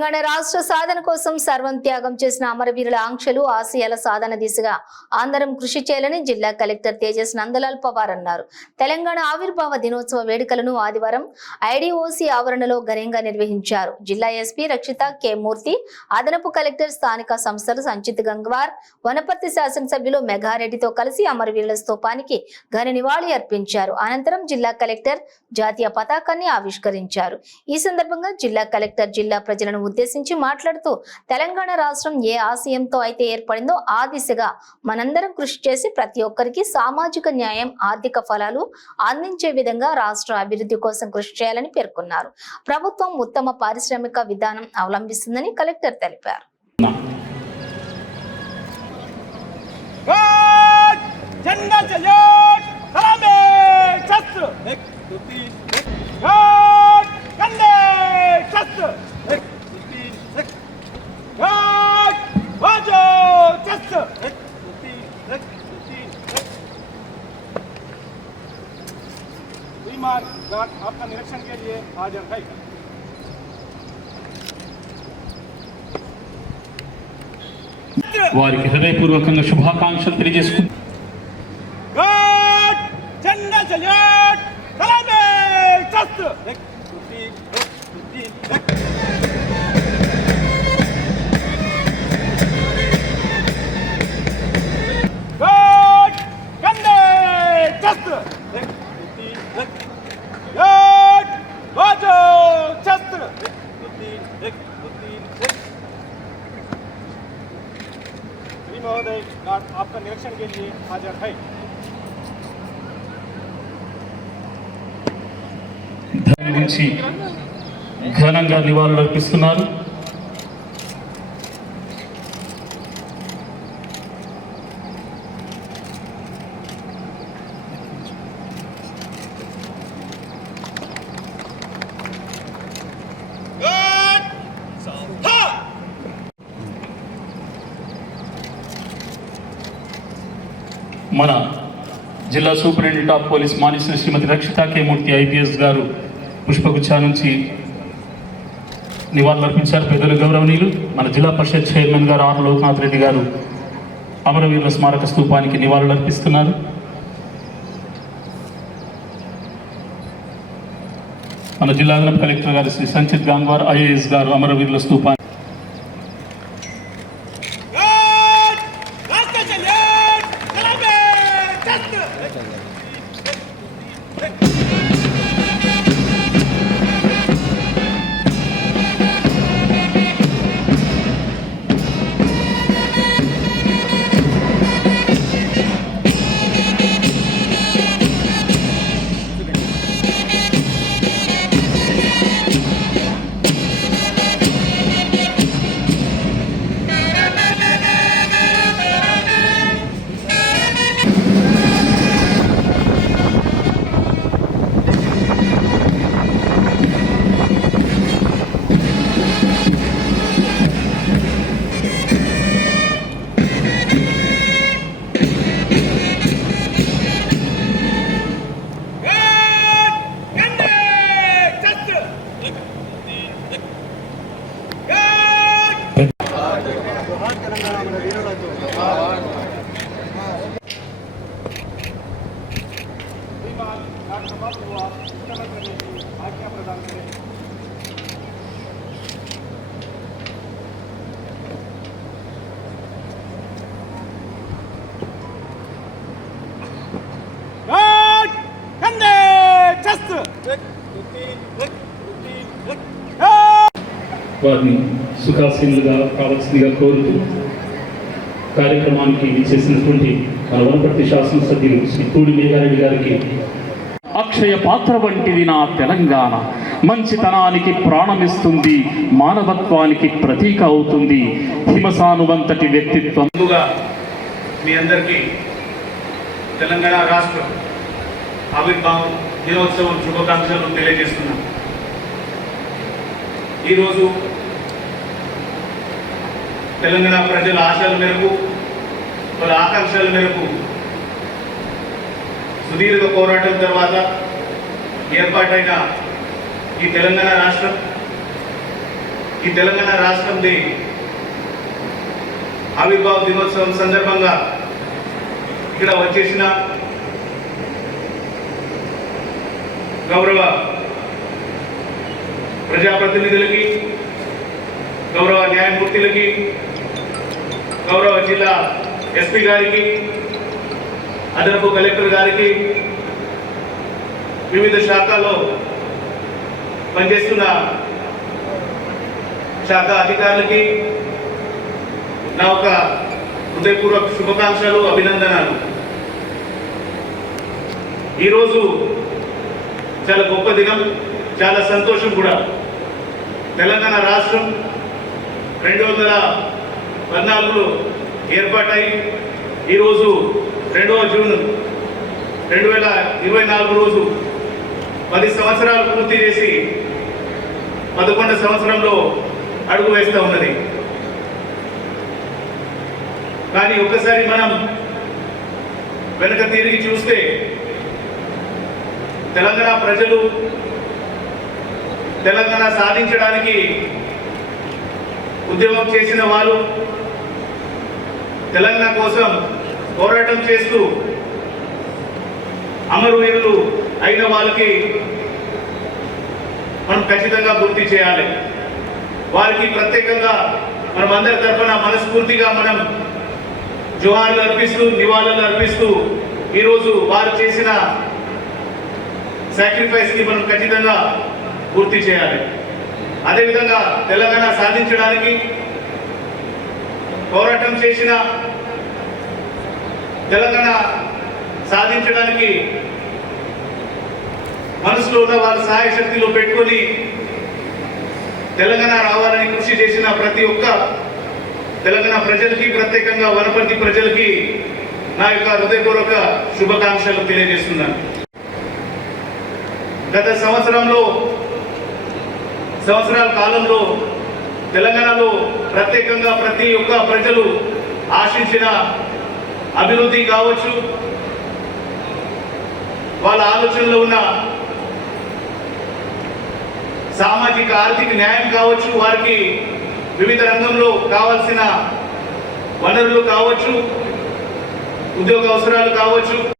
తెలంగాణ రాష్ట్ర సాధన కోసం సర్వం త్యాగం చేసిన అమరవీరుల ఆంక్షలు ఆశయాల సాధన దిశగా అందరం కృషి చేయాలని జిల్లా కలెక్టర్ తేజస్ నందలాల్ పవార్ అన్నారు. తెలంగాణ ఆవిర్భావ దినోత్సవ వేడుకలను ఆదివారం ఐడిఓసి ఆవరణలో ఘనంగా నిర్వహించారు. జిల్లా ఎస్పీ రక్షిత కె మూర్తి, అదనపు కలెక్టర్, స్థానిక సంస్థలు సంచిత్ గంగ్వార్, వనపర్తి శాసనసభ్యులు మెగారెడ్డితో కలిసి అమరవీరుల స్తూపానికి ఘన నివాళి అర్పించారు. అనంతరం జిల్లా కలెక్టర్ జాతీయ పతాకాన్ని ఆవిష్కరించారు. ఈ సందర్భంగా జిల్లా కలెక్టర్ జిల్లా ప్రజలను ఉద్దేశించి మాట్లాడుతూ తెలంగాణ రాష్ట్రం ఏ ఆశయంతో అయితే ఏర్పడిందో ఆ దిశగా మనందరం కృషి చేసి ప్రతి ఒక్కరికి సామాజిక న్యాయం, ఆర్థిక ఫలాలు అందించే విధంగా రాష్ట్ర అభివృద్ధి కోసం కృషి చేయాలని పేర్కొన్నారు. ప్రభుత్వం ఉత్తమ పారిశ్రామిక విధానం అవలంబిస్తుందని కలెక్టర్ తెలిపారు. आपका निरीक्षण के लिए हाजिर है। వారికి హృదయపూర్వకంగా శుభాకాంక్షలు తెలియజేసుకుంటున్నాను. महोदय आपका निरीक्षण के लिए हाजिर है। నుంచి ఘనంగా నివాళులు అర్పిస్తున్నారు. మన జిల్లా superintendent of police Manyashri Shrimati Rakshita K Murthy IPS గారు పుష్పగుచ్చా నుంచి నివాళులర్పించారు. పెద్దలు గౌరవనీయులు మన జిల్లా పరిషత్ చైర్మన్ గారు ఆర్ లోక్నాథ్ రెడ్డి గారు అమరవీరుల స్మారక స్తూపానికి నివాళులర్పిస్తున్నారు. మన జిల్లా అదనపు కలెక్టర్ గారు శ్రీ సంచిత్ గంగ్వార్ ఐఏఎస్ గారు అమరవీరుల స్తూపాన్ని आज्ञा प्रदान करें। వారిని సుఖాసీనులుగా కావాల్సిందిగా కోరుతూ కార్యక్రమానికి చేసినటువంటి మన వనపర్తి శాసనసభ్యులు శ్రీ పూడి మేఘారెడ్డి గారికి అక్షయ పాత్ర వంటిది నా తెలంగాణ, మంచితనానికి ప్రాణమిస్తుంది, మానవత్వానికి ప్రతీక అవుతుంది, హిమసానువంతటి వ్యక్తిత్వం. మీ అందరికీ తెలంగాణ రాష్ట్ర ఆవిర్భావ దినోత్సవం శుభాకాంక్షలు తెలియజేస్తున్నాం. ఈరోజు తెలంగాణ ప్రజల ఆశల మేరకు, వాళ్ళ ఆకాంక్షల మేరకు సుదీర్ఘ పోరాటం తర్వాత ఏర్పాటైన ఈ తెలంగాణ రాష్ట్రం ఈ తెలంగాణ రాష్ట్రంది ఆవిర్భావ దినోత్సవం సందర్భంగా ఇక్కడ వచ్చేసిన గౌరవ ప్రజాప్రతినిధులకి, గౌరవ న్యాయమూర్తులకి, గౌరవ జిల్లా ఎస్పీ గారికి, అదనపు కలెక్టర్ గారికి, వివిధ శాఖల్లో పనిచేస్తున్న శాఖ అధికారులకి నా ఒక హృదయపూర్వక శుభాకాంక్షలు, అభినందనలు. ఈరోజు చాలా గొప్ప దినం, చాలా సంతోషం కూడా. తెలంగాణ రాష్ట్రం 2014లో ఏర్పాటై ఈరోజు 2వ జూన్ 2024 రోజు 10 సంవత్సరాలు పూర్తి చేసి 11వ సంవత్సరంలో అడుగు వేస్తూ ఉన్నది. కానీ ఒక్కసారి మనం వెనక తిరిగి చూస్తే తెలంగాణ ప్రజలు తెలంగాణ సాధించడానికి ఉద్యమం చేసిన వారు, తెలంగాణ కోసం పోరాటం చేస్తూ అమరవీరులు అయిన వాళ్ళకి మనం ఖచ్చితంగా గుర్తు చేయాలి. వారికి ప్రత్యేకంగా మనం అందరి తరఫున మనస్ఫూర్తిగా మనం జోహార్లు అర్పిస్తూ, నివాళులు అర్పిస్తూ ఈరోజు వారు చేసిన సాక్రిఫైస్కి మనం ఖచ్చితంగా పూర్తి చేయాలి. అదేవిధంగా తెలంగాణ సాధించడానికి పోరాటం చేసిన, తెలంగాణ సాధించడానికి మనసులో ఉన్న వారి సహాయ శక్తిలో పెట్టుకొని తెలంగాణ రావాలని కృషి చేసిన ప్రతి ఒక్క తెలంగాణ ప్రజలకి, ప్రత్యేకంగా వనపర్తి ప్రజలకి నా యొక్క హృదయపూర్వక శుభాకాంక్షలు తెలియజేస్తున్నాను. గత సంవత్సరాల కాలంలో తెలంగాణలో ప్రత్యేకంగా ప్రతి ఒక్క ప్రజలు ఆశించిన అభివృద్ధి కావచ్చు, వాళ్ళ ఆలోచనలో ఉన్న సామాజిక ఆర్థిక న్యాయం కావచ్చు, వారికి వివిధ రంగంలో కావాల్సిన వనరులు కావచ్చు, ఉద్యోగ అవసరాలు కావచ్చు,